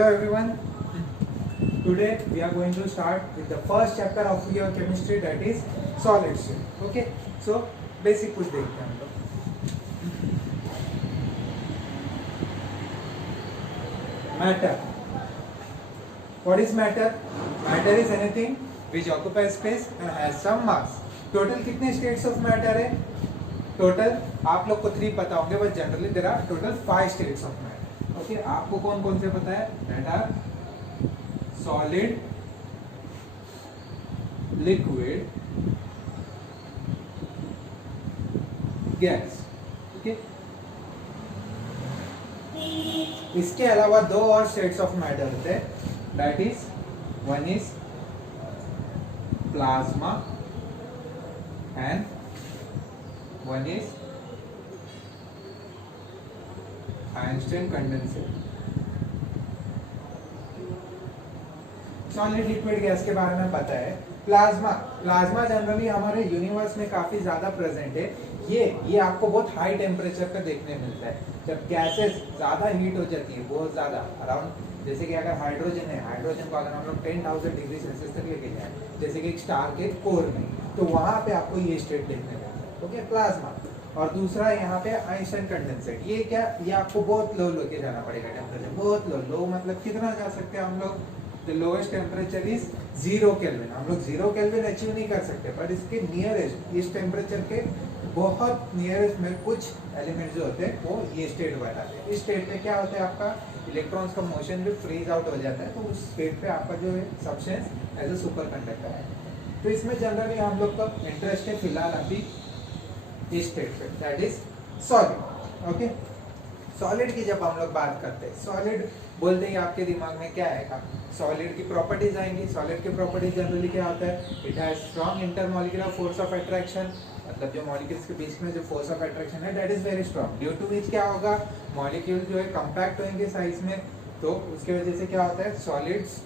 Hello everyone. Today we are going to start with the first chapter of your chemistry, that is solid state. Okay. So basic कुछ देखते हैं हम लोग. Matter. What is matter? Matter is anything which occupies space and has some mass. Total कितने states of matter है? Total आप लोग को 3 पता होंगे, but generally there are total 5 states of matter. Okay, आपको कौन कौन से पता है? That are solid, liquid, gas. Okay. इसके अलावा 2 और states of matter होते हैं. That is, one is plasma and one is Einstein condenser. Solid liquid gas के बारे में पता है. प्लाज्मा जनरली हमारे यूनिवर्स में काफी ज्यादा प्रेजेंट है. ये आपको बहुत हाई टेम्परेचर पे देखने मिलता है. जब गैसेस ज्यादा हीट हो जाती है, बहुत ज्यादा अराउंड, जैसे कि अगर हाइड्रोजन है, हाइड्रोजन को अगर हम लोग 10,000 डिग्री सेल्सियस तक लेके जाए, जैसे कि एक स्टार के कोर में, तो वहां पे आपको ये स्टेट देखने मिलता है. Okay, plasma. और दूसरा यहाँ पे आइंस्टाइन कंडेंसेट. ये क्या, ये आपको बहुत लो लेके जाना पड़ेगा टेम्परेचर, बहुत लो मतलब कितना जा सकते हैं हम लोग? The lowest temperature is 0 kelvin. हम लोग 0 केल्विन अचीव नहीं कर सकते, पर इसके नियरेस्ट, इस टेम्परेचर के बहुत नियरेस्ट में कुछ एलिमेंट जो होते हैं वो ये स्टेट बताते हैं. इस स्टेट पे क्या होता है, आपका इलेक्ट्रॉन्स का मोशन भी फ्रीज आउट हो जाता है, तो उस स्टेट पे आपका जो है substance as a superconductor है. तो इसमें जनरली हम लोग का इंटरेस्ट है फिलहाल अभी इस स्टेट पे, that is solid. Okay, solid की जब हम लोग बात करते हैं, सॉलिड बोलते ही आपके दिमाग में क्या आएगा? सॉलिड की प्रॉपर्टीज आएंगी. सॉलिड की प्रॉपर्टीज जनरली क्या होता है? It has strong intermolecular force of attraction. मतलब जो मॉलिक्यूल्स के बीच में जो फोर्स ऑफ अट्रैक्शन है, that is very strong. Due to which क्या होगा? मॉलिक्यूल जो है कंपैक्ट होंगे साइज में, तो उसके वजह से क्या होता है? Solids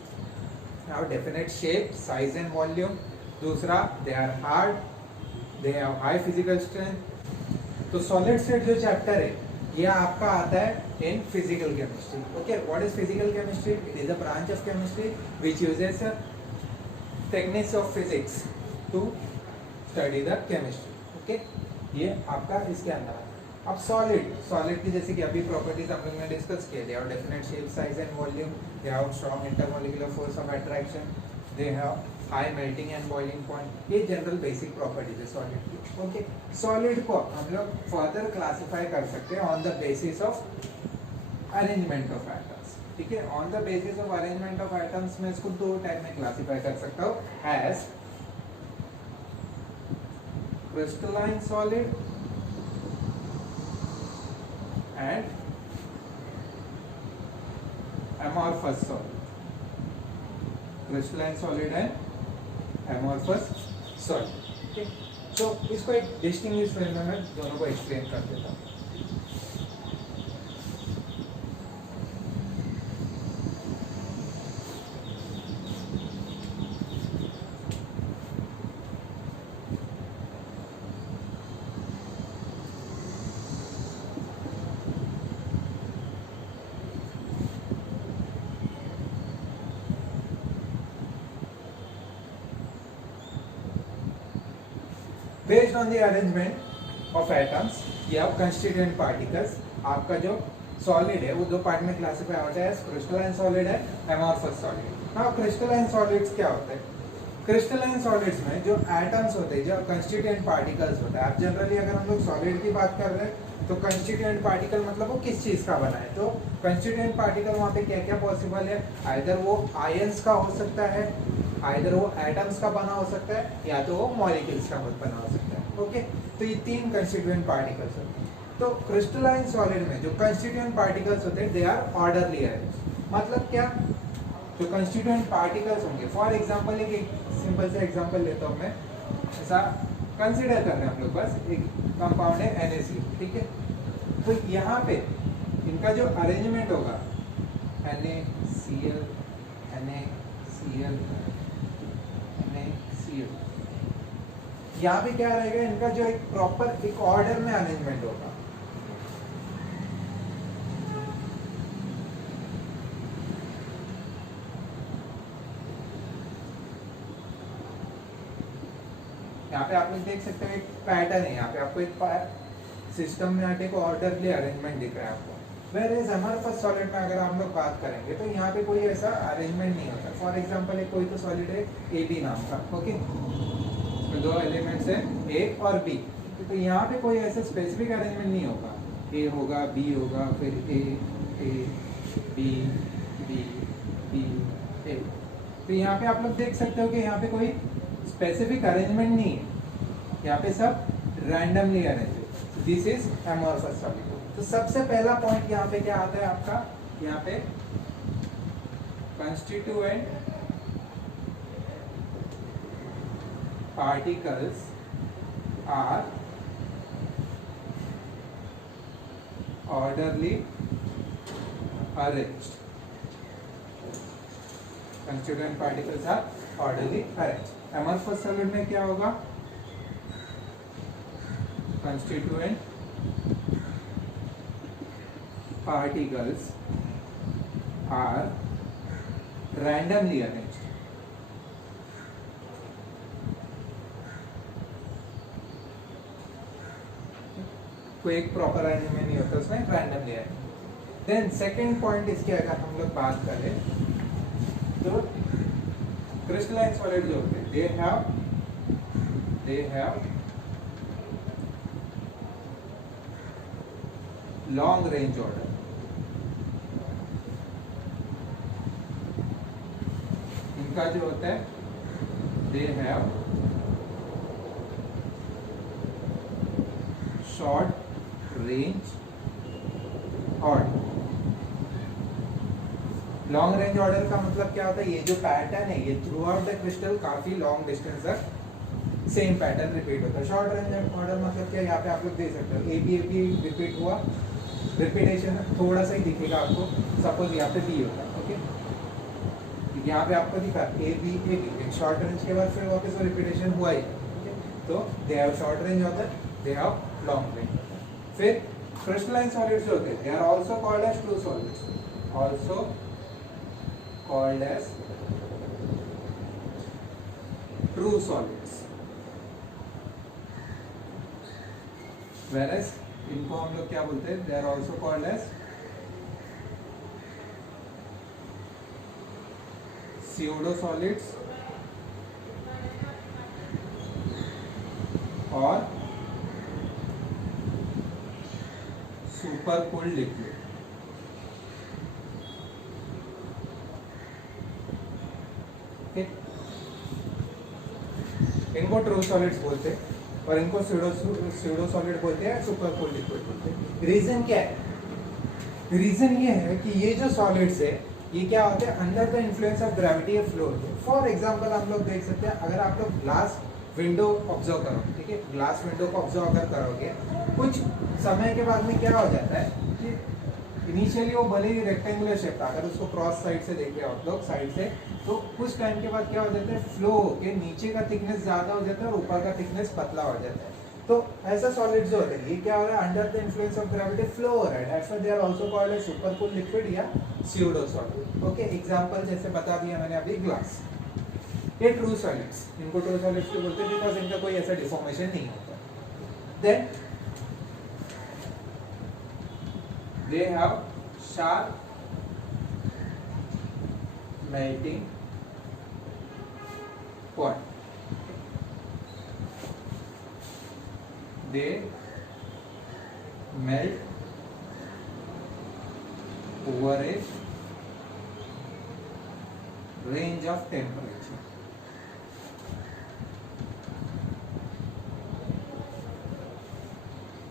have definite shape, size and volume. दूसरा, they are hard, they have high physical strength. तो सॉलिड स्टेट जो चैप्टर है, ये आपका आता है in physical chemistry. Okay, what is physical chemistry? It is a branch of chemistry which uses techniques of physics to study the chemistry. Okay, ये आपका इसके अंदर आता है. अब सॉलिड की जैसे कि अभी प्रॉपर्टीज हम लोग ने डिस्कस किए. They have definite shape, size and volume. They have strong intermolecular force of attraction. They have high melting and boiling point. ये जनरल बेसिक प्रॉपर्टीज है सॉलिड की. ओके, सॉलिड को हम लोग फर्दर क्लासिफाई कर सकते हैं on the basis of arrangement of atoms. ठीक है, on the basis of arrangement of atoms में इसको 2 टाइप में क्लासिफाई कर सकता हूँ, as crystalline solid and amorphous solid. Crystalline solid and amorphous solid. ठीक, तो इसको एक डिस्टिंग्विश वे में मैं दोनों को एक्सप्लेन कर देता हूँ. Based on the arrangement of atoms, you have constituent particles. आपका जो सॉलिड है वो 2 पार्ट में क्लासिफाई होता है, क्रिस्टलाइन सॉलिड है, amorphous solid. Now crystalline solids क्या होते हैं? क्रिस्टलाइन सॉलिड्स में जो एटम्स होते हैं, जो कंस्टिट्यूएंट पार्टिकल्स होता है. आप जनरली अगर हम लोग सॉलिड की बात कर रहे हैं, तो कंस्टिट्यूएंट पार्टिकल मतलब वो किस चीज का बना है? तो कंस्टिट्यूएंट पार्टिकल वहाँ पे क्या क्या पॉसिबल है? आइदर वो आयंस का हो सकता है, आइदर वो एटम्स का बना हो सकता है, या तो वो मॉलिक्यूल्स का बना हो सकता है. ओके, तो ये 3 कंस्टिट्यूएंट पार्टिकल्स होते हैं. तो क्रिस्टलाइन सॉलिड में जो कंस्टिट्यूएंट पार्टिकल्स होते हैं, दे आर ऑर्डरली अरेंज्ड. मतलब क्या? जो कंस्टिट्यूएंट पार्टिकल्स होंगे, फॉर एग्जांपल एक सिंपल सा एग्जांपल लेता हूँ मैं. ऐसा कंसीडर कर रहे हैं हम लोग, बस एक कंपाउंड है NaCl. ठीक है, तो यहाँ पे इनका जो अरेंजमेंट होगा, NaCl, NaCl, NaCl, यहाँ पे क्या रहेगा? इनका जो एक प्रॉपर एक ऑर्डर में अरेंजमेंट होगा. यहाँ पे आप लोग देख सकते हो एक पैटर्न है, यहाँ पे आपको एक सिस्टमैटिक ऑर्डरली अरेंजमेंट दिख रहा है आपको। Whereas हमारे पास सॉलिड में अगर हम लोग बात करेंगे तो यहाँ पे कोई ऐसा अरेंजमेंट नहीं होता। फॉर एग्जांपल एक कोई तो सॉलिड है ए बी नाम का, ओके, तो दो एलिमेंट्स है ए और बी, तो यहाँ पे कोई ऐसा स्पेसिफिक अरेंजमेंट नहीं होगा, ए होगा बी होगा फिर ए बी बी बी ए। तो यहाँ पे आप लोग देख सकते हो कि यहाँ पे कोई स्पेसिफिक अरेंजमेंट नहीं है, यहाँ पे सब रैंडमली अरेंज है। This is amorphous solid. तो सबसे पहला पॉइंट यहाँ पे क्या आता है आपका, यहाँ पे constituent particles are orderly arranged. Constituent particles are orderly arranged. Amorphous solid में क्या होगा, constituent particles are randomly arranged. कोई एक प्रॉपर अरेंजमेंट नहीं होता उसमें, रैंडमली है। देन सेकंड पॉइंट इसके अगर हम लोग बात करें तो क्रिस्टलाइन सॉलिड जो होते हैं दे हैव लॉन्ग रेंज ऑर्डर। इनका जो होता है दे have short range order. Long range order का मतलब क्या होता है, ये जो पैटर्न है ये थ्रू आउट द क्रिस्टल काफी लॉन्ग डिस्टेंस तक सेम पैटर्न रिपीट होता है। शॉर्ट रेंज ऑर्डर मतलब क्या, यहाँ पे आप लोग देख सकते हो ए बी रिपीट हुआ, रिपीटेशन थोड़ा सा ही दिखेगा आपको। सपोज यहाँ पे बी होता है, ओके, यहाँ पे आपको दिखा ए बी शॉर्ट रेंज के बाद फिर वापस वो रिपीटेशन हुआ ही, तो they have short range order, they have long range. फिर क्रिस्टलाइन सॉलिड्स होते हैं, they are also called as true solids, also called as true solids. Whereas इनको हम लोग क्या बोलते हैं, they are also called as pseudo solids और सुपर कूल्ड लिक्विड। इनको ट्रू सॉलिड्स बोलते हैं और इनको स्यूडो सॉलिड बोलते हैं, सुपर कूल्ड लिक्विड बोलते हैं। रीजन क्या है, रीजन ये है कि ये जो सॉलिड्स है ये क्या होते हैं, under the influence of gravity flow होते हैं। फॉर एग्जांपल हम लोग देख सकते हैं, अगर आप लोग ग्लास विंडो ऑब्जर्व करोगे, ठीक है, ग्लास विंडो को ऑब्जर्व अगर करोगे, कुछ समय के बाद में क्या हो जाता है कि इनिशियली वो भले ही रेक्टेंगुलर शेप था, अगर उसको क्रॉस साइड से देखें आप लोग साइड से, तो कुछ टाइम के बाद क्या हो जाता है, फ्लो होके नीचे का थिकनेस ज्यादा हो जाता है और ऊपर का थिकनेस पतला हो जाता है। तो ऐसा सॉलिड जो होता है ये क्या हो रहा है, under the influence of gravity flow हो रहा है, that's why they are also called as supercooled liquid या स्यूडो सॉलिड। ओके, एग्जांपल जैसे बता दिया मैंने अभी ग्लास। ये ट्रू सॉलिड्स, इनको ट्रू सॉलिड्स क्यों बोलते हैं, बिकॉज इनका कोई ऐसा डिफॉर्मेशन नहीं होता। Then they have sharp melting point. They melt over a range of temperature.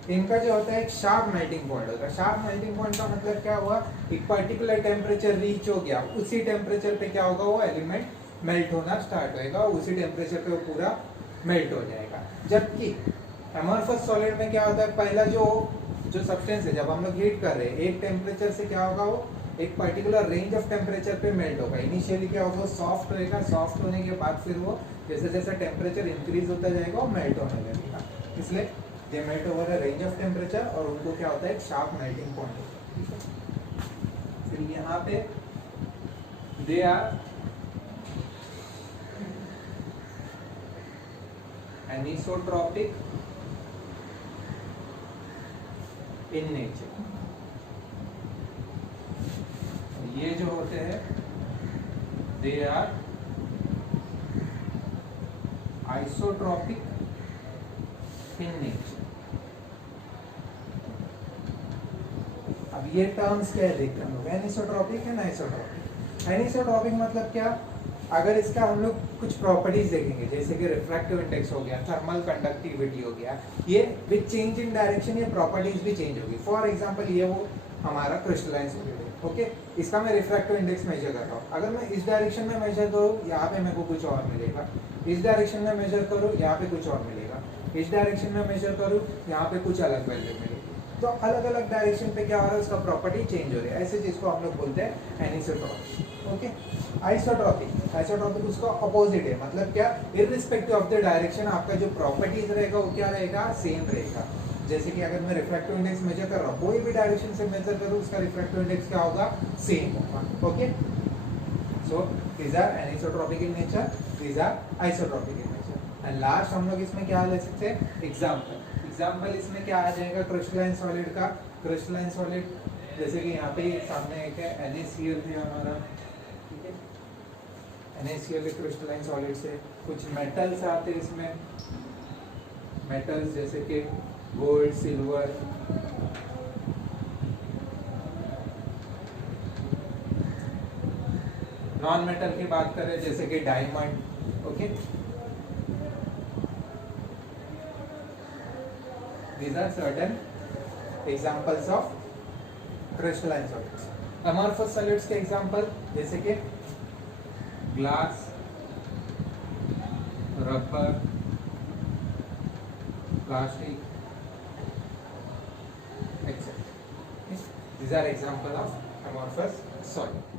इनका जो होता है एक शार्प मेल्टिंग पॉइंट होता है। शार्प मेल्टिंग पॉइंट का मतलब क्या हुआ, एक पर्टिकुलर टेम्परेचर रीच हो गया, उसी टेम्परेचर पे क्या होगा, वो एलिमेंट मेल्ट होना स्टार्ट होएगा, उसी टेम्परेचर पे वो पूरा मेल्ट हो जाएगा। जबकि एमोर्फस सॉलिड में क्या होता है, पहला जो सब्सटेंस है जब हम लोग हीट कर रहे हैं, एक टेम्परेचर से क्या होगा, वो एक पर्टिकुलर रेंज ऑफ टेम्परेचर पे मेल्ट होगा। इनिशियली क्या होगा, सॉफ्ट रहेगा, सॉफ्ट होने के बाद फिर वो जैसे जैसे टेम्परेचर इंक्रीज होता जाएगा वो मेल्ट होने लगेगा। इसलिए they melt over a range of temperature और उनको क्या होता है, एक शार्प मेल्टिंग पॉइंट होता है। फिर यहाँ पे they are anisotropic in nature. ये जो होते हैं they are isotropic in nature. अब ये टर्म्स क्या है देखते हैं हम लोग, एनिसोट्रॉपिक एंड आइसोट्रॉपिक। एनिसोट्रॉपिक मतलब क्या, अगर इसका हम लोग कुछ प्रॉपर्टीज देखेंगे जैसे कि रिफ्रैक्टिव इंडेक्स हो गया, थर्मल कंडक्टिविटी हो गया, ये विद चेंज इन डायरेक्शन ये प्रॉपर्टीज भी चेंज होगी। फॉर एग्जांपल ये वो हमारा क्रिस्टलाइन सॉलिड है, ओके, इसका मैं रिफ्रैक्टिव इंडेक्स मेजर कर रहा हूँ। अगर मैं इस डायरेक्शन में मेजर करूँ यहाँ पे मेरे को कुछ और मिलेगा, इस डायरेक्शन में मेजर करूँ यहाँ पे कुछ और मिलेगा, इस डायरेक्शन में मेजर करूँ यहाँ पे कुछ अलग वैल्यू मिलेगी। तो अलग अलग डायरेक्शन पे क्या हो रहा है, उसका प्रॉपर्टी चेंज हो रही है। ऐसे चीज को हम लोग बोलते हैं एनिसोट्रॉपिक, ओके। आइसोट्रॉपिक, आइसोट्रॉपिक उसका अपोजिट है, मतलब क्या, इररिस्पेक्टिव ऑफ द डायरेक्शन आपका जो प्रॉपर्टीज रहेगा वो क्या रहेगा, सेम रहेगा। जैसे कि अगर मैं रिफ्रैक्टिव इंडेक्स मेजर कर रहा हूँ, कोई भी डायरेक्शन से मेजर करूँ उसका रिफ्रैक्टिव इंडेक्स क्या होगा, सेम होगा, okay. So these are anisotropic in nature, these are isotropic in nature। And last हम लोग इसमें क्या ले सकते हैं, एग्जाम्पल। एग्जाम्पल इसमें क्या आ जाएगा, क्रिस्टलाइन सॉलिड का। क्रिस्टलाइन सॉलिड जैसे कि यहाँ पे सामने एक है NaCl है हमारा, ठीक है, NaCl क्रिस्टलाइन सॉलिड से कुछ मेटल्स आते हैं इसमें, मेटल्स जैसे कि गोल्ड, सिल्वर, नॉन मेटल की बात करें जैसे कि diamond, okay. These are certain examples of crystalline solids। Amorphous solids के example जैसे कि glass, rubber, plastic, etc. These are example of amorphous solid।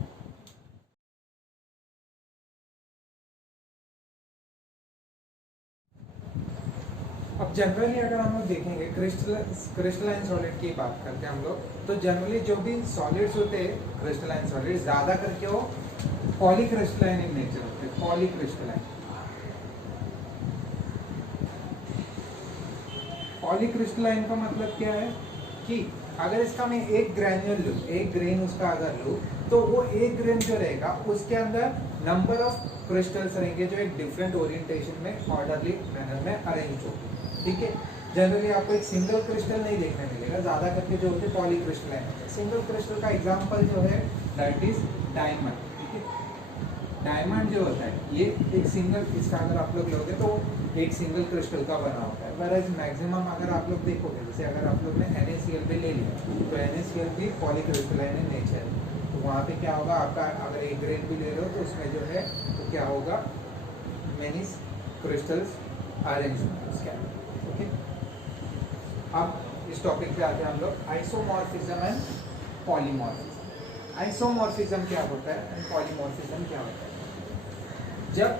अब जनरली अगर हम लोग देखेंगे क्रिस्टलाइन सॉलिड की बात करते हैं हम लोग, तो जनरली जो भी सॉलिड्स होते हैं क्रिस्टलाइन सॉलिड ज्यादा करके वो पॉलीक्रिस्टलाइन इन नेचर होते हैं। पॉलीक्रिस्टलाइन, पॉलीक्रिस्टलाइन का मतलब क्या है कि अगर इसका मैं एक ग्रैन्यूल लूँ, एक ग्रेन उसका अगर लूँ, तो वो एक ग्रेन जो रहेगा उसके अंदर नंबर ऑफ क्रिस्टल्स रहेंगे जो एक डिफरेंट ओरिएंटेशन में ऑर्डरली मैनर में अरेंज होंगे, ठीक है। जनरली आपको एक सिंगल क्रिस्टल नहीं देखने मिलेगा, ज्यादा करके जो होते हैं पॉलीक्रिस्टलाइन होते हैं। सिंगल क्रिस्टल का एग्जांपल जो है दैट इज डायमंड, ठीक है। डायमंड जो होता है ये एक सिंगल, इसका अगर आप लोग लोगे तो एक सिंगल क्रिस्टल का बना होता है। वैराज मैक्सिमम अगर आप लोग देखोगे, जैसे अगर आप लोग ने NaCl भी ले लिया तो NaCl भी पॉलीक्रिस्टलाइन इन नेचर है, तो वहाँ पे क्या होगा आपका, अगर एक ग्रेन भी ले रहे हो तो उसमें जो है तो क्या होगा, मेनी क्रिस्टल्स अरेंज होंगे उसके अंदर, ओके। अब इस टॉपिक पे आते हैं हम लोग, आइसोमॉर्फिज्म एंड पॉलीमॉर्फिज्म। आइसोमॉर्फिज्म क्या होता है एंड पॉलीमॉर्फिज्म क्या होता है, जब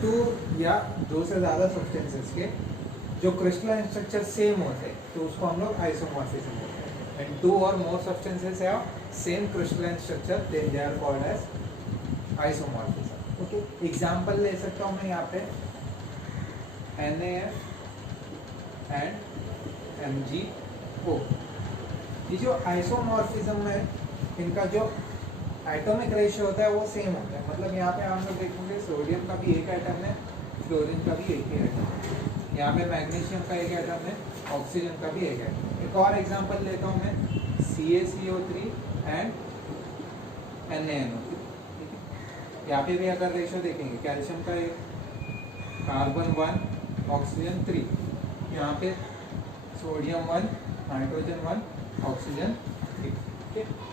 टू या दो से ज्यादा सब्सटेंसेस के जो क्रिस्टलाइन स्ट्रक्चर सेम होते हैं तो उसको हम लोग आइसोमॉर्फिज्म बोलते हैं। एंड टू और more substances have same crystalline structure, then they are called as isomorphism, okay. Example ले सकता हूँ मैं यहाँ पे NaF एंड MgO। ये जो आइसोमॉर्फिज्म है इनका जो एटॉमिक रेशियो होता है वो सेम होता है, मतलब यहाँ पे हम लोग देखेंगे सोडियम का भी एक एटम है, फ्लोरीन का भी एक ही एटम है, यहाँ पे मैग्नीशियम का एक एटम है, ऑक्सीजन का भी एक एटम। एक और एग्जांपल लेता हूँ मैं, CaCO3 एंड NaNO3, ठीक है। यहाँ पे भी अगर रेशियो देखेंगे, कैल्शियम का एक, कार्बन 1, ऑक्सीजन 3, यहाँ पे सोडियम 1, नाइट्रोजन 1, ऑक्सीजन 3, ठीक है।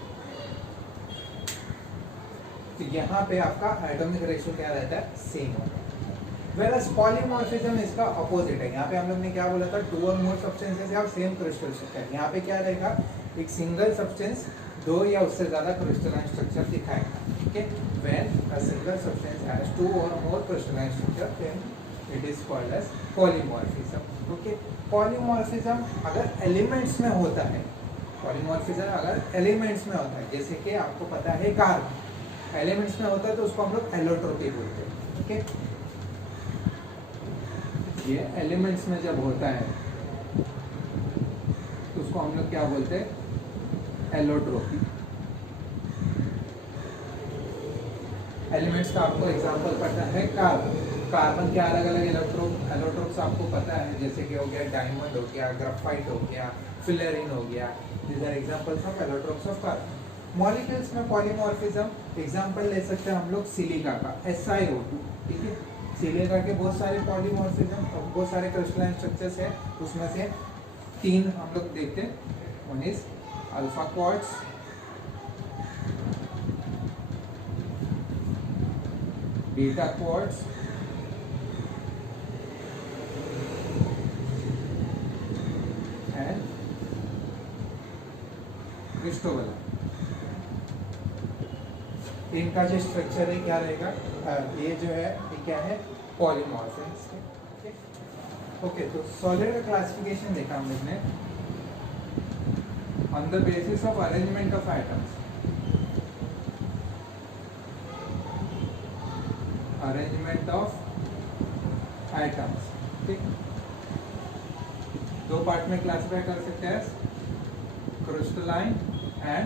तो यहाँ पे आपका एटॉमिक रेशियो क्या रहता है, सेम होता है। वेरएज पॉलीमॉर्फिज्म इसका अपोजिट है। यहाँ पे हम लोग ने क्या बोला था, टू और मोर सब्सटेंसेस या सेम क्रिस्टल स्ट्रक्चर। यहाँ पे क्या रहेगा, एक सिंगल सब्सटेंस दो या उससे ज्यादा क्रिस्टलाइन स्ट्रक्चर दिखाएगा, ठीक है। When a single substance has two और more crystalline structure then it is called as polymorphism, okay. Polymorphism अगर एलिमेंट्स में होता है, पॉलीमॉर्फिज्म अगर एलिमेंट्स में होता है, जैसे कि आपको पता है कार्बन एलिमेंट्स में होता है तो उसको हम लोग एलोट्रोपी बोलते हैं, ठीक है। ये एलिमेंट्स में जब होता है तो उसको हम लोग क्या बोलते हैं, एलोट्रोपी। एलिमेंट्स का आपको एग्जांपल पता है, कार्बन के अलग अलग एलोट्रोप्स आपको पता है, जैसे कि हो गया डायमंड हो गया, ग्राफाइट हो गया, फिलेरिन हो गया। These are examples of allotropes of carbon. Molecules में पॉलीमॉर्फिज्म एग्जांपल ले सकते हैं हम लोग सिलिका का, SiO2, ठीक है। सिलिका के बहुत सारे पॉलीमॉर्फिज्म, बहुत सारे क्रिस्टलाइन स्ट्रक्चर्स है, उसमें से 3 हम लोग देखते हैं। One is alpha quartz, beta quartz and Cristobal. इनका जो स्ट्रक्चर है क्या रहेगा, ये जो है ये क्या है, पॉलीमॉर्फिज्म। ओके, तो सॉलिड का क्लासिफिकेशन देखा हम लोग ने on the basis of arrangement of atoms. Arrangement of atoms, ठीक। 2 पार्ट में क्लासिफाई कर सकते हैं, crystalline and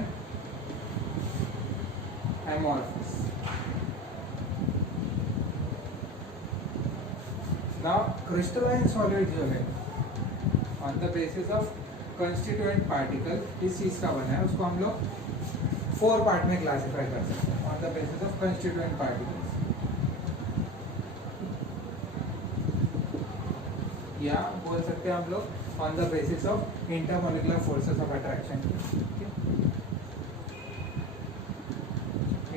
amorphous। Now crystalline solid जो है on the basis of constituent particle इस चीज का बना है, उसको हम लोग 4 पार्ट में क्लासिफाई कर सकते हैं on the basis of constituent particles। या बोल सकते हैं हम लोग on the basis of intermolecular forces of attraction।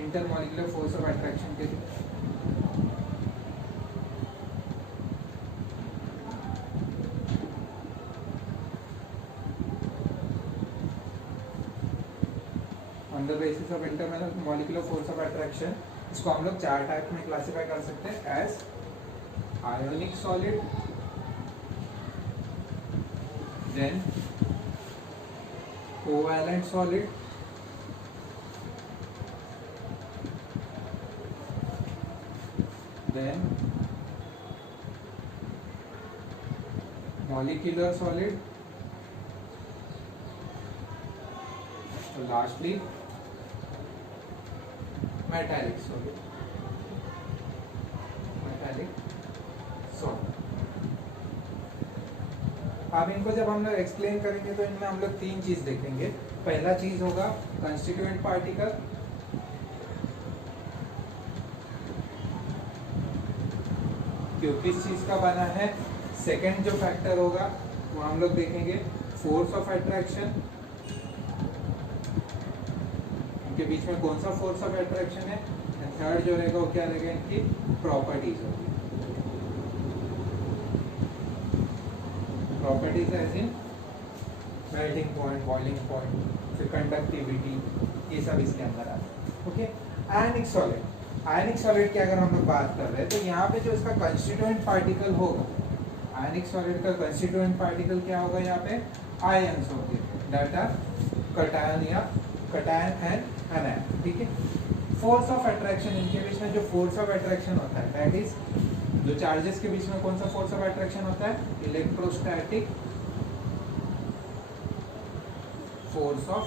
Intermolecular force of attraction के on the basis of intermolecular force of attraction, इसको हम लोग 4 टाइप में क्लासिफाई कर सकते हैं, as ionic solid, then covalent solid, then molecular solid, so lastly metallic solid। metallic solid। अब इनको जब हम लोग एक्सप्लेन करेंगे तो इनमें हम लोग 3 चीज देखेंगे। पहला चीज होगा कंस्टिट्यूएंट पार्टिकल, किस चीज का बना है। सेकंड जो फैक्टर होगा वो हम लोग देखेंगे फोर्स ऑफ अट्रैक्शन, इनके बीच में कौन सा फोर्स ऑफ अट्रैक्शन है। थर्ड जो रहेगा वो क्या रहेगा, इनकी प्रॉपर्टीज होगी। Properties as in melting point, boiling point, फिर कंडक्टिविटी, ये सब इसके अंदर आता है। Okay, ionic solid, ionic solid की अगर हम लोग बात कर रहे हैं तो यहाँ पे जो इसका कंस्टिट्यूएंट पार्टिकल होगा, आयनिक सॉलिड का कंस्टिट्यूएंट पार्टिकल क्या होगा, यहाँ पे आयंस होंगे, दैट आर कटायन या कटायन एंड एनायन, ठीक है। फोर्स ऑफ अट्रैक्शन, इनके बीच में जो फोर्स ऑफ अट्रैक्शन होता है, दैट इज जो चार्जेस के बीच में कौन सा फोर्स ऑफ अट्रैक्शन होता है, इलेक्ट्रोस्टैटिक फोर्स ऑफ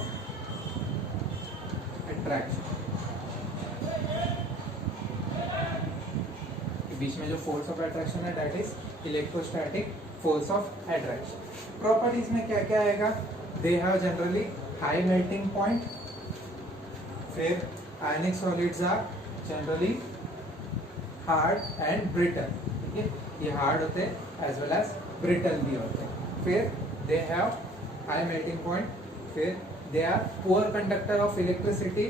अट्रैक्शन। बीच में जो फोर्स ऑफ अट्रैक्शन है that is electrostatic force of attraction. Properties में क्या क्या आएगा, they have generally high melting point, फिर ionic solids are generally hard and brittle, ठीक है, ये हार्ड होते हैं एज वेल एज ब्रिटल भी होते हैं। फिर they have high melting point, फिर they are poor conductor of electricity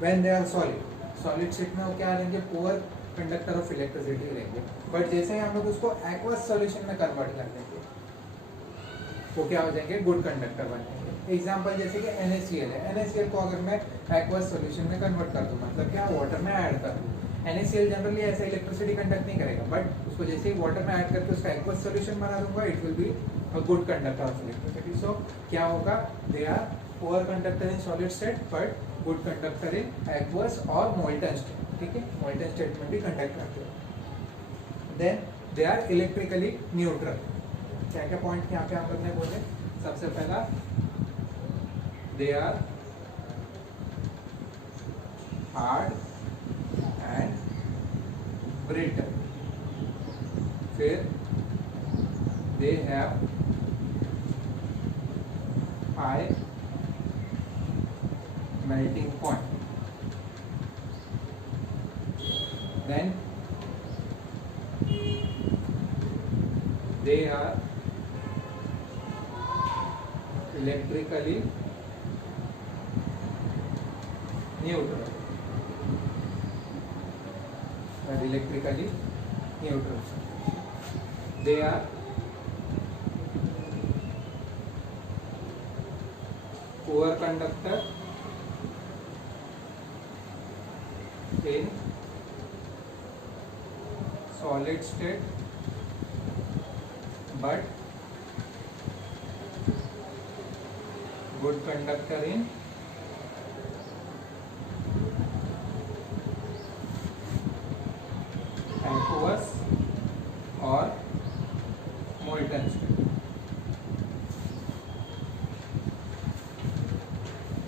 when they are solid. Solid state में वो क्या रहेंगे, पुअर कंडक्टर ऑफ इलेक्ट्रिसिटी रहेंगे, बट जैसे ही हम लोग उसको एक्वस सॉल्यूशन में कन्वर्ट कर देंगे वो क्या हो जाएंगे, गुड कंडक्टर बन जाएंगे। एग्जांपल जैसे कि NaCl है, NaCl को अगर मैं एक्वस सॉल्यूशन में कन्वर्ट कर दूं, मतलब क्या, वाटर में ऐड कर दूं। NaCl जनरली ऐसे इलेक्ट्रिसिटी कंडक्ट नहीं करेगा, बट उसको जैसे ही वाटर में ऐड करके उसका एक्वस सॉल्यूशन बना दूंगा, it will be a good conductor of electricity. So क्या होगा, they are poor conductor in solid state but good conductor in aqueous और मोल्टन स्टेट, ठीक है, मोल्टन स्टेट में भी कंडक्ट करते हैं। Then they are electrically neutral. क्या क्या पॉइंट यहाँ पे हम लोग ने बोले? सबसे पहला they are hard and brittle, फिर they have high melting point, then they are electrically neutral, they are poor conductor in solid state but good conductor in aqueous or molten state।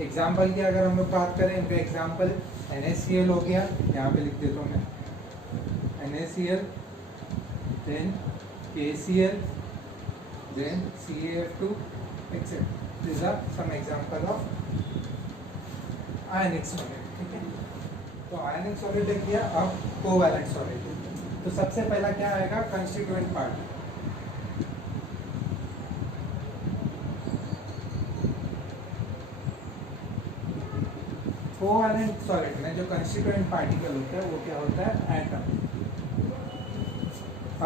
Example की अगर हम लोग बात करें, इनका example NaCl हो गया, यहाँ पे लिख देता हूँ मैं NaCl, then KCl, then CaF2, etc. These are some example of ionic solid। ठीक है, तो आयनिक सॉलिड देख लिया, अब कोवैलेंट सॉलिड। तो सबसे पहला क्या आएगा? Constituent part. कोवैलेंट सॉलिड में जो कंस्टिट्यूएंट पार्टिकल होता है वो क्या होता है? एटम।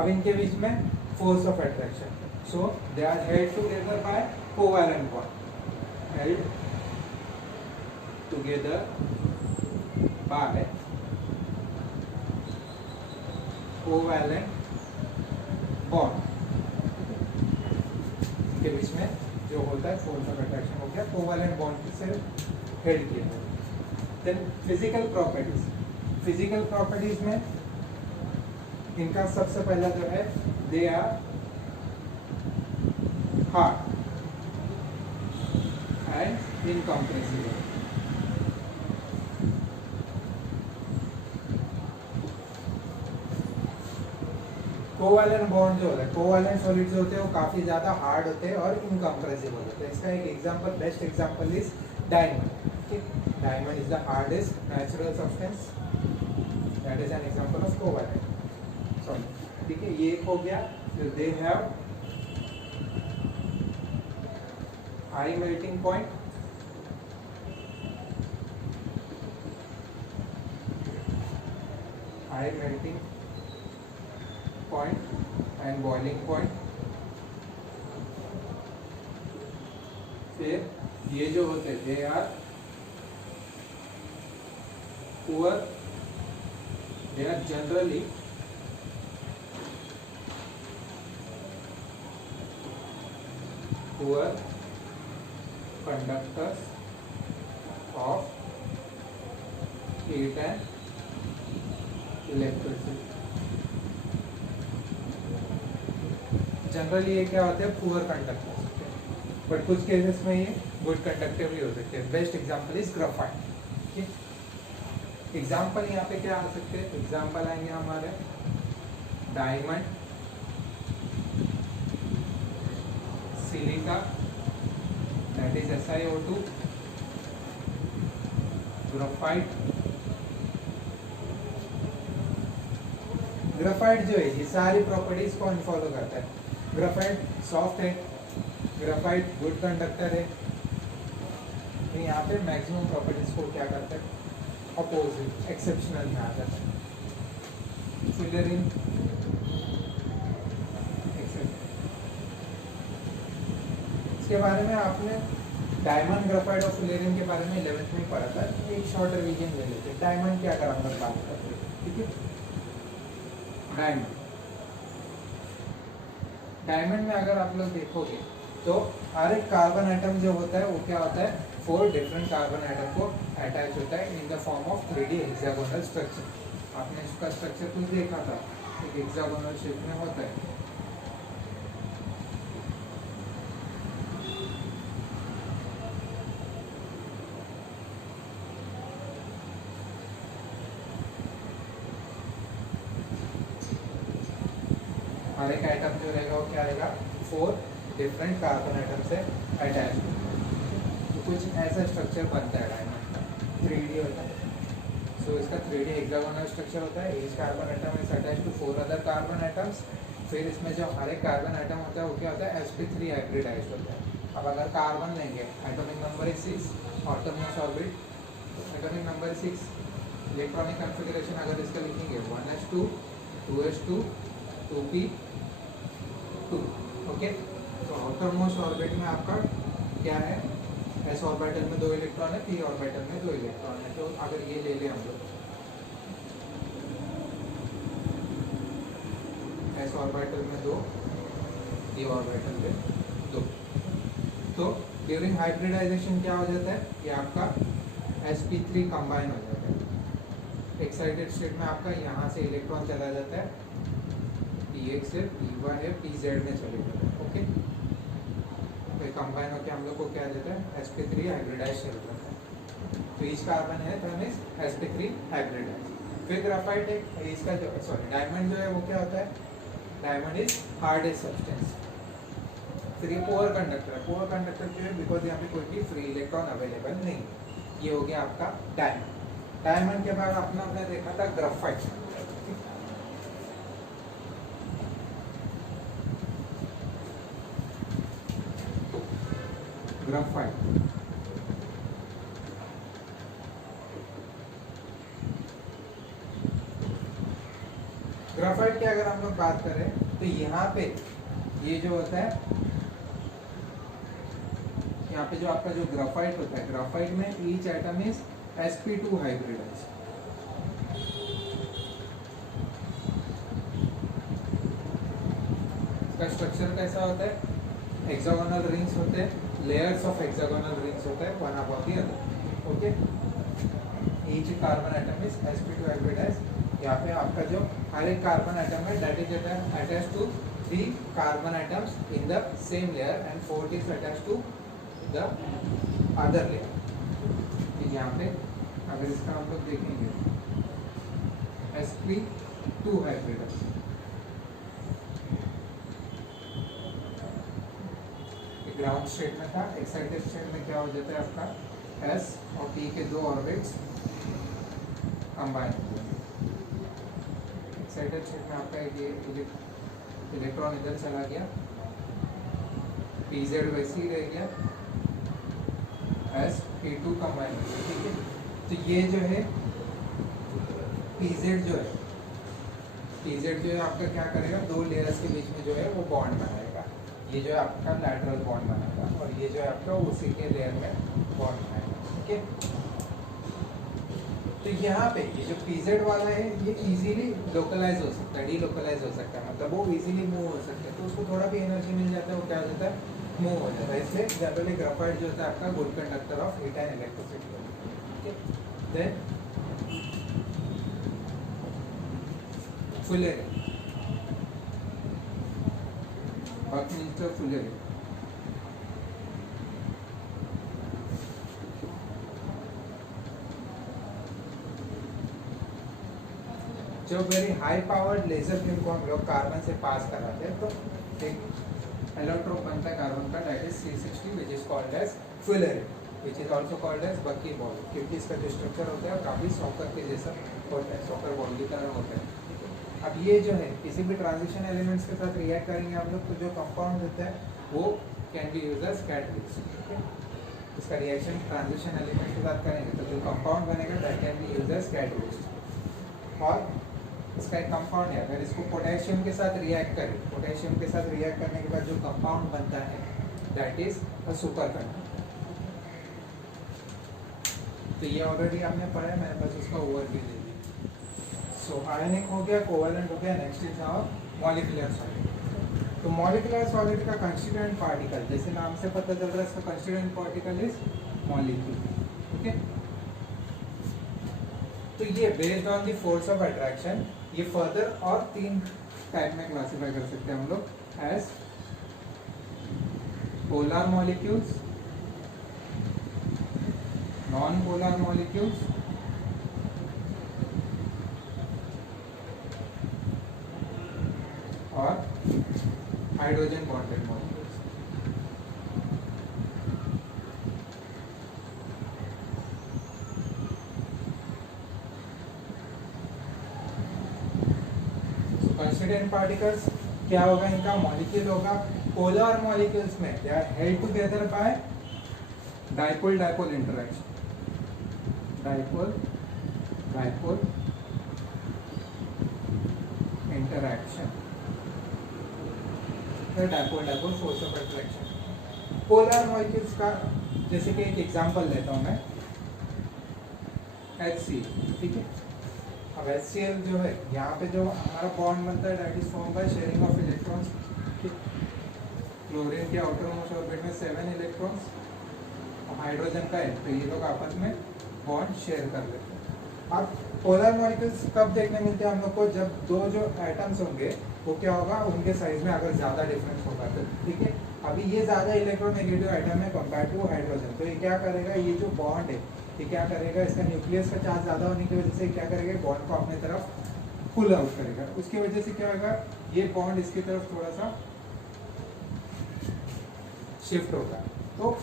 अब इनके बीच में force of attraction, so they are held together by covalent bond, held together by covalent bond. इनके बीच में जो होता है फोर्स ऑफ अट्रैक्शन हो गया, कोवैलेंट बॉन्ड से हेल्ड किया जाता है। Then physical properties, physical properties में इनका सबसे पहला जो है they are hard and incompressible. Covalent bond जो होता है, कोवैलेंट सॉलिड जो होते हैं वो काफी ज्यादा हार्ड होते हैं और इनकम्प्रेसिबल होते हैं। इसका एक example, best example is diamond. Diamond is the hardest natural substance, that is an example of covalent solid। ठीक है, ये हो गया। फिर they have high melting point, high melting point and boiling point। फिर ये जो होते हैं they are poor, they are generally poor conductors of heat and electricity। Generally ये क्या होते हैं? पुअर कंडक्टर्स, बट कुछ केसेस में ये गुड कंडक्टर भी हो सकते हैं। Best example is graphite. Example यहाँ पे क्या आ सकते हैं? एग्जाम्पल आएंगे हमारे diamond, silica that is SiO2, graphite. Graphite जो है ये सारी प्रॉपर्टीज को फॉलो करता है। ग्राफाइट सॉफ्ट है, ग्राफाइट गुड कंडक्टर है। तो यहाँ पे मैक्सिमम प्रॉपर्टीज को क्या करता है? अपोजिट, एक्सेप्शनल में आ जाता है। फिलरिन, इसके बारे में आपने डायमंड, ग्राफाइट और फिलरिन के बारे में 11th में पढ़ा था। एक शॉर्ट रिवीजन ले लेते हैं। डायमंड क्या कर हम लोग बात करते हैं? ठीक है, डायमंड में अगर आप लोग देखोगे तो हर एक कार्बन एटम जो होता है वो क्या होता है? 4 डिफरेंट कार्बन एटम को अटैच होता है in the form of 3D hexagonal structure. आपने इसका स्ट्रक्चर कुछ देखा था, एक हेक्सागोनल शेप में होता है। हर एक आइटम जो रहेगा वो क्या रहेगा, 4 डिफरेंट कार्बन आइटम से अटैच। तो कुछ ऐसा स्ट्रक्चर बनता है डायमंड का, 3D होता है। सो इसका 3D हेक्सागोनल स्ट्रक्चर होता है। Each carbon atom is attach to 4 other carbon atoms. फिर इसमें जो हर एक कार्बन आइटम होता है वो क्या होता है, sp3 हाइब्रिडाइज्ड होता है। अब अगर कार्बन लेंगे, atomic number is 6, autonomous orbit, atomic number 6, electronic configuration अगर इसका लिखेंगे 1s2 2s2 2p2। ओके, तो आउटरमोस्ट ऑर्बिट में आपका क्या है, एस ऑर्बिटल में 2 इलेक्ट्रॉन है, पी ऑर्बिटल में 2 इलेक्ट्रॉन है। तो अगर ये ले लें हम लोग, एस ऑर्बिटल में 2, पी ऑर्बिटल में 2, तो ड्यूरिंग हाइब्रिडाइजेशन क्या हो जाता है, ये आपका sp3 कंबाइन हो जाता है। एक्साइटेड स्टेट में आपका यहाँ से इलेक्ट्रॉन चला जाता है, px है, py है, pz में चले जाता है। ओके, तो कंबाइन होकर हम लोग को क्या देता है, sp3 हाइब्रिडाइज चल जाता है। तो ईच कार्बन है तो हमें sp3 हाइब्रिडाइज। फिर ग्राफाइट है, इसका जो सॉरी डायमंड जो है वो क्या होता है, डायमंड इज हार्डेस्ट सब्सटेंस। फिर ये पोअर कंडक्टर है। पोअर कंडक्टर क्यों है, बिकॉज यहाँ पे कोई भी फ्री इलेक्ट्रॉन अवेलेबल नहीं। ये हो गया आपका डायमंड। डायमंड के बाद अपना हमने देखा था ग्राफाइट। ग्राफाइट ग्राफाइट की अगर हम लोग बात करें तो यहाँ पे ये जो होता है, यहाँ पे जो आपका जो ग्राफाइट होता है, ग्राफाइट में each atom is sp2 hybridise. इसका स्ट्रक्चर कैसा होता है, हेक्सागोनल रिंग्स होते हैं, लेयर्स ऑफ हेक्सागोनल रिंग्स होते हैं, one above the other. Okay, each carbon atom is sp2 hybridise. यहाँ पे आपका जो हर एक कार्बन एटम है that is attached to 3 carbon atoms in the same layer and 4 is attached to the other layer. यहाँ पे अगर इसका हम लोग देखेंगे sp2 हाइब्रिडाइज, ग्राउंड स्टेट में था। एक्साइटेड स्टेट में क्या हो जाता है आपका s और p के 2 ऑर्बिट्स कंबाइन हो जाते हैं। एक्साइटेड स्टेट में आपका ये इलेक्ट्रॉन इधर चला गया, pz वैसे ही रह गया, sp2 कंबाइन हो गया। ठीक है, तो ये जो है pz जो है आपका क्या करेगा, 2 लेयर्स के बीच में जो है वो बॉन्ड बनाएगा। ये जो है आपका लैटरल बॉन्ड बनाएगा और ये जो है आपका उसी के लेयर में बॉन्ड बनाएगा। ठीक है, तो यहाँ पे ये जो pz वाला है ये इजीली लोकलाइज हो सकता है, डीलोकलाइज हो सकता है, मतलब वो इजीली मूव हो सकता है। तो उसको थोड़ा भी एनर्जी मिल जाता है, वो क्या हो जाता है, मूव हो जाता है। इसलिए जनरली ग्राफाइट जो होता है आपका good conductor of heat and electricity. Then fullerene, buckminster fullerene. जो very high powered laser beam को हम लोग कार्बन से पास कराते हैं तो एक एलोट्रोप बनता है कार्बन का, that is C60 which is called as fullerene, which is also called as buckyball, क्योंकि इसका जो स्ट्रक्चर होता है काफ़ी सॉकर के जैसा होता है, सॉकर बॉल की तरह होता है। अब ये जो है किसी भी ट्रांजिशन एलिमेंट्स के साथ रिएक्ट करेंगे हम लोग, तो जो कंपाउंड होता है वो can be use as catalyst. इसका रिएक्शन ट्रांजिशन एलिमेंट के साथ करेंगे तो जो कंपाउंड बनेगा that can be use as catalyst. और इसका एक कंपाउंड है, अगर इसको पोटेशियम के साथ रिएक्ट करें, पोटेशियम के साथ रिएक्ट करने के बाद जो कंपाउंड बनता है that is a super conductor. तो ये ऑलरेडी आपने पढ़ा है, मैंने बस उसका ओवरव्यू दे दिया। सो आयनिक हो गया, कोवेलेंट हो गया, next is our molecular solid. तो मॉलिक्यूलर सॉलिड का कंस्टिट्यूएंट पार्टिकल, जैसे नाम से पता चल रहा है इसका constituent particle is molecule. Okay, तो ये based on the force of attraction ये फर्दर और 3 टाइप में क्लासीफाई कर सकते हैं हम लोग, as polar molecules, non polar molecules और hydrogen bonded molecules. Constituent particles क्या होगा, इनका मॉलिक्यूल होगा पोलर मॉलिक्यूल्स में they are held together by dipole dipole interaction, dipole dipole interaction, dipole dipole force of attraction. Polar molecules का जैसे कि एक एग्जांपल लेता हूं मैं, HCl, ठीक है। अब HCl जो है, यहाँ पे जो हमारा बॉन्ड बनता है that is form by sharing of electrons. Chlorine के आउटर मोस्ट ऑर्बिट में 7 इलेक्ट्रॉन्स और हाइड्रोजन का है, तो ये लोग आपस में बॉन्ड शेयर कर लेते हैं। अब पोलर मॉलिक्यूल्स कब देखने मिलते हैं हम लोग को, जब दो जो एटम्स होंगे वो क्या होगा, उनके साइज में अगर ज़्यादा डिफरेंस होगा तो, ठीक है। अभी ये ज़्यादा इलेक्ट्रोनेगेटिव एटम है कंपेयर टू हाइड्रोजन, तो ये क्या करेगा, ये जो बॉन्ड है ये क्या करेगा, इसका न्यूक्लियस का चार्ज ज़्यादा होने की वजह से क्या करेगा, बॉन्ड को अपने तरफ पुल आउट करेगा। उसकी वजह से क्या होगा, ये बॉन्ड इसकी तरफ थोड़ा सा शिफ्ट होगा। तो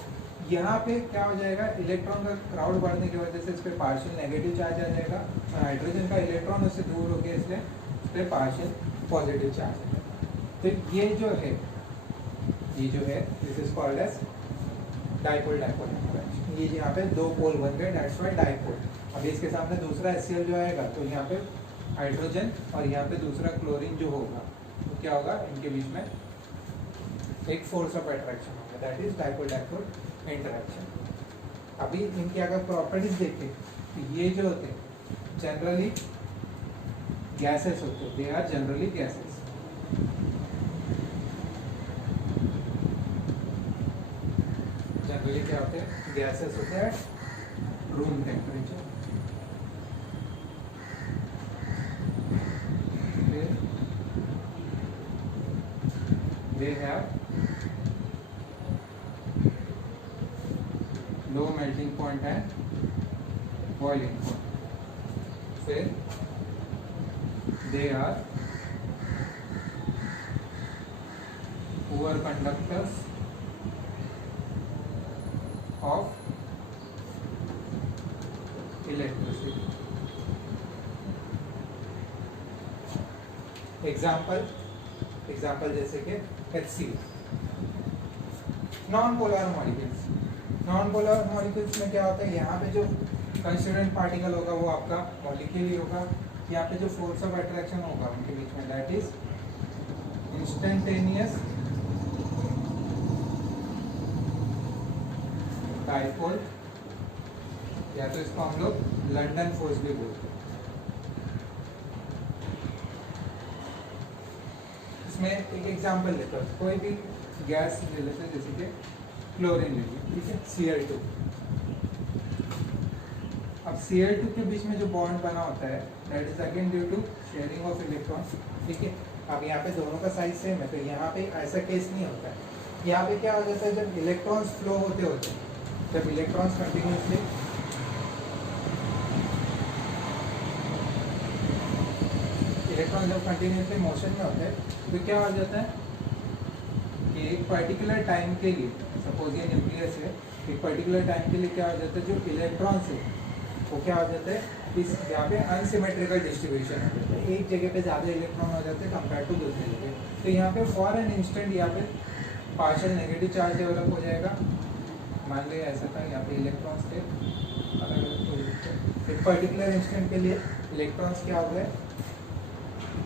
यहाँ पे क्या हो जाएगा, इलेक्ट्रॉन का क्राउड बढ़ने की वजह से इस पर पार्शियल नेगेटिव चार्ज आ जाएगा, हाइड्रोजन का इलेक्ट्रॉन उससे दूर हो गया इसलिए इस पर पार्शियल पॉजिटिव चार्ज आ जाएगा। तो ये जो है this is called as dipole dipole interaction. ये यहाँ पे दो पोल बन गए, दैट्स व्हाई डाइपोल। अभी इसके सामने दूसरा HCl जो आएगा तो यहाँ पे हाइड्रोजन और यहाँ पे दूसरा क्लोरीन जो होगा तो क्या होगा, इनके बीच में एक फोर्स ऑफ अट्रैक्शन होगा, that is dipole dipole interaction. अभी इनकी अगर प्रॉपर्टीज देखें तो ये जो होते हैं जनरली गैसेस होते हैं, they are generally gases. Generally क्या होते हैं, गैसेस होते हैं room temperature. They have low melting point and boiling point. फिर they are poor conductors of electricity. Example जैसे कि HCl। Non polar molecules, non polar molecules में क्या होता है, यहाँ पे जो कंस्टिट्यूएंट पार्टिकल होगा वो आपका मॉलिक्यूल ही होगा, यहाँ पे जो फोर्स ऑफ अट्रैक्शन होगा उनके बीच में दैट इज इंस्टेंटेनियस डाइपोल, या तो इसको हम लोग लंदन फोर्स भी बोलते हैं। इसमें एक एग्जांपल लेते हैं, कोई भी गैस ले लेते हैं जैसे कि क्लोरीन ले लीजिए, ठीक है, Cl2। अब Cl2 के बीच में जो बॉन्ड बना होता है that is again due to sharing of electrons, ठीक है। अब यहाँ पे दोनों का साइज सेम है, तो यहाँ पे ऐसा केस नहीं होता है। यहाँ पे क्या हो जाता है, जब इलेक्ट्रॉन्स फ्लो होते हैं, जब इलेक्ट्रॉन्स कंटिन्यूसली मोशन में होते हैं तो क्या हो जाता है कि एक पर्टिकुलर टाइम के लिए, सपोज ये न्यूक्लियस है, एक पर्टिकुलर टाइम के लिए क्या हो जाता है, जो इलेक्ट्रॉन्स है वो क्या हो जाता है, इस यहाँ पे अनसिमेट्रिकल डिस्ट्रीब्यूशन हो जाता है, एक जगह पे ज़्यादा इलेक्ट्रॉन हो जाते हैं कंपेयर टू दूसरी जगह। तो यहाँ पे फॉर एन इंस्टेंट यहाँ पे पार्शियल नेगेटिव चार्ज डेवलप हो जाएगा। मान लिया ऐसा था, यहाँ पे इलेक्ट्रॉन्स थे अलग अलग, एक पर्टिकुलर इंस्टेंट के लिए इलेक्ट्रॉन्स क्या हो गए,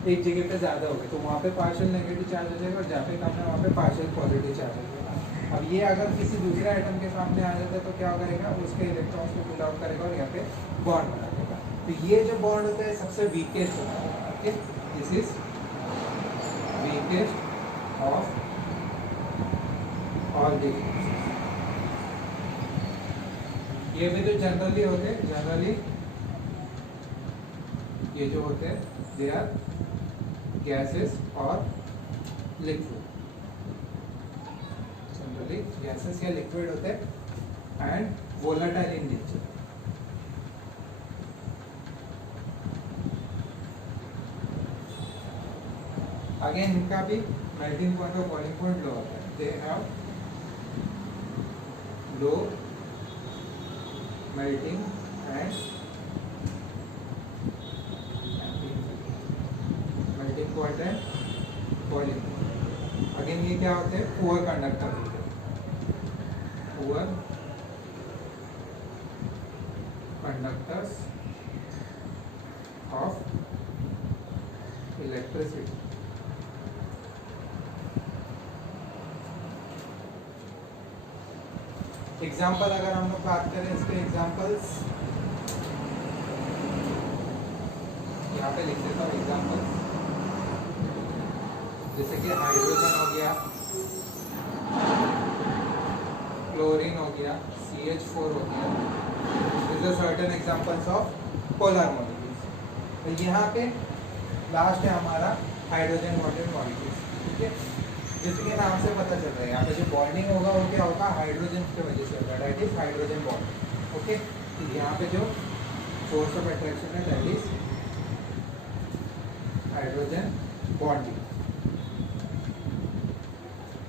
एक जगह पे ज़्यादा हो गए, तो वहाँ पे पार्शियल नेगेटिव चार्ज हो जाएगा और जहाँ पे कम है वहाँ पे पार्शियल पॉजिटिव चार्ज हो जाएगा। अब ये अगर किसी दूसरे आइटम के सामने आ जाता है तो क्या करेगा, उसके इलेक्ट्रॉन्स को पुल आउट करेगा और यहाँ पे बॉन्ड बना देगा। तो ये जो बॉन्ड होता है सबसे वीकेस्ट होता है, okay, this is weakest of all the. ये भी तो जनरली होते, जनरली ये जो होते हैं दे आर गैसेस और लिक्विड, जनरली गैसेस या लिक्विड होते हैं and volatile in nature. Again इनका भी मेल्टिंग पॉइंट और बॉइलिंग पॉइंट लो होता है। दे have low melting and melting point and boiling point. Again ये क्या होते हैं, पुअर कंडक्टर होते हैं, poor conductors of electricity. Example अगर हम लोग बात करें इसके एग्जाम्पल्स, यहाँ पे लिख देता हूँ एग्जाम्पल, जैसे कि हाइड्रोजन हो गया, क्लोरीन हो गया, CH4 हो गया। This are certain examples of polar molecules. तो यहाँ पे लास्ट है हमारा हाइड्रोजन बॉन्डेड मॉलिक्यूल्स, ठीक है। जैसे कि नाम से पता चल रहा है यहाँ पे जो बॉन्डिंग होगा वो क्या होगा, हाइड्रोजन की वजह से होगा, that is hydrogen bond. Okay, तो यहाँ पे जो सोर्स ऑफ अट्रैक्शन है दैट इज हाइड्रोजन बॉन्डिंग।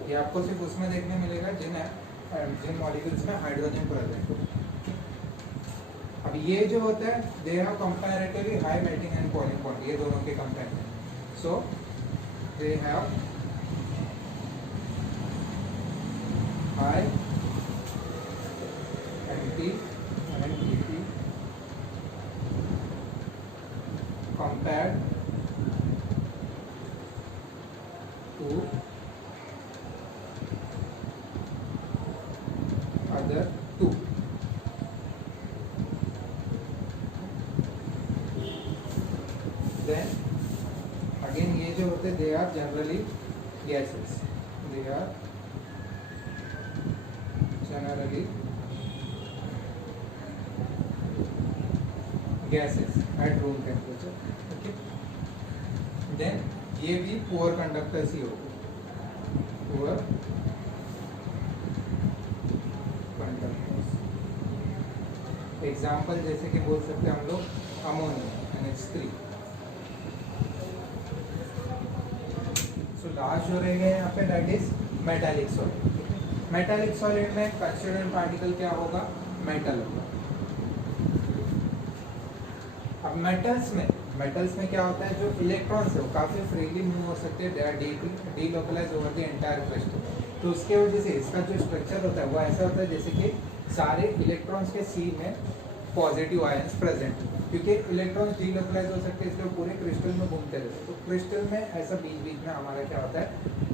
ये आपको सिर्फ उसमें देखने मिलेगा जिन मॉलिक्यूल्स में हाइड्रोजन प्रेजेंट हो। अब ये जो होता है they have comparatively high melting and boiling point, ये दोनों के comparison. So they have high MT and ET compared to other two। Then again ये जो होते they are generally gases, they are generally gases at room temperature। okay, then ये भी poor conductors ही होगा, poor conductors. Example जैसे कि बोल सकते हैं हम लोग अमोनिया NH3। सो लास्ट जो रहेगा यहाँ पे that is metallic solid. Metallic solid में कंस्टिट्यूएंट पार्टिकल क्या होगा, मेटल होगा। अब मेटल्स में क्या होता है, जो इलेक्ट्रॉन्स है वो काफी फ्रीली मूव हो सकते हैं, they are delocalised over the entire crystal. तो उसके वजह से इसका जो स्ट्रक्चर होता है वो ऐसा होता है जैसे कि सारे इलेक्ट्रॉन्स के सी में पॉजिटिव आयंस प्रेजेंट, क्योंकि इलेक्ट्रॉन्स डीलोकलाइज हो सकते हैं इसलिए पूरे क्रिस्टल में घूमते रहते हैं। तो क्रिस्टल में ऐसा बीच बीच में हमारा क्या होता है,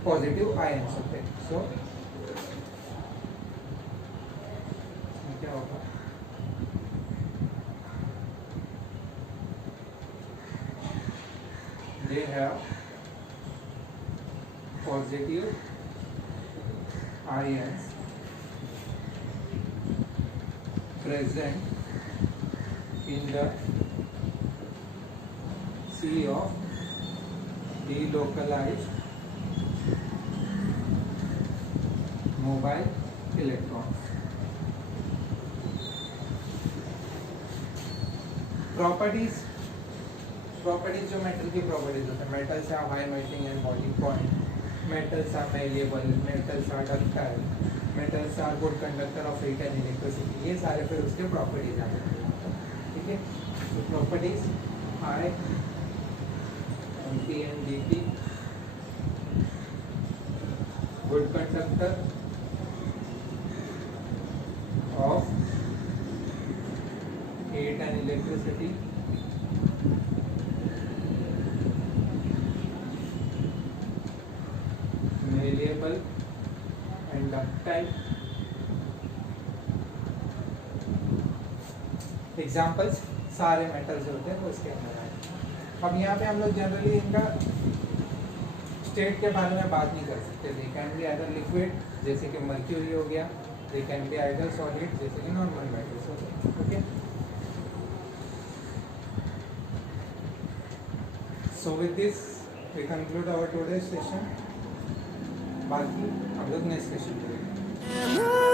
पॉजिटिव आयंस होते हैं। सो क्या होगा, they have positive ions present in the sea of delocalized mobile electrons। Properties जो मेटल की प्रॉपर्टीज होते हैं, metals are high melting and boiling point, metals are malleable, metals are ductile, metals are good conductor of heat and electricity. ये सारे फिर उसके properties आते हैं, ठीक है। तो properties high MT and DT, good conductor of heat and electricity, malleable and ductile। Examples सारे मेटल्स होते हैं वो इसके अंदर आए। अब यहाँ पे हम लोग जनरली इनका स्टेट के बारे में बात नहीं कर सकते। They can be either liquid जैसे कि मर्क्यूरी हो गया, they can be either solid जैसे कि नॉर्मल मेटल्स हो गए। Okay, So with this we conclude our today's session. बाकी हम लोग नेक्स्ट सेशन करेंगे.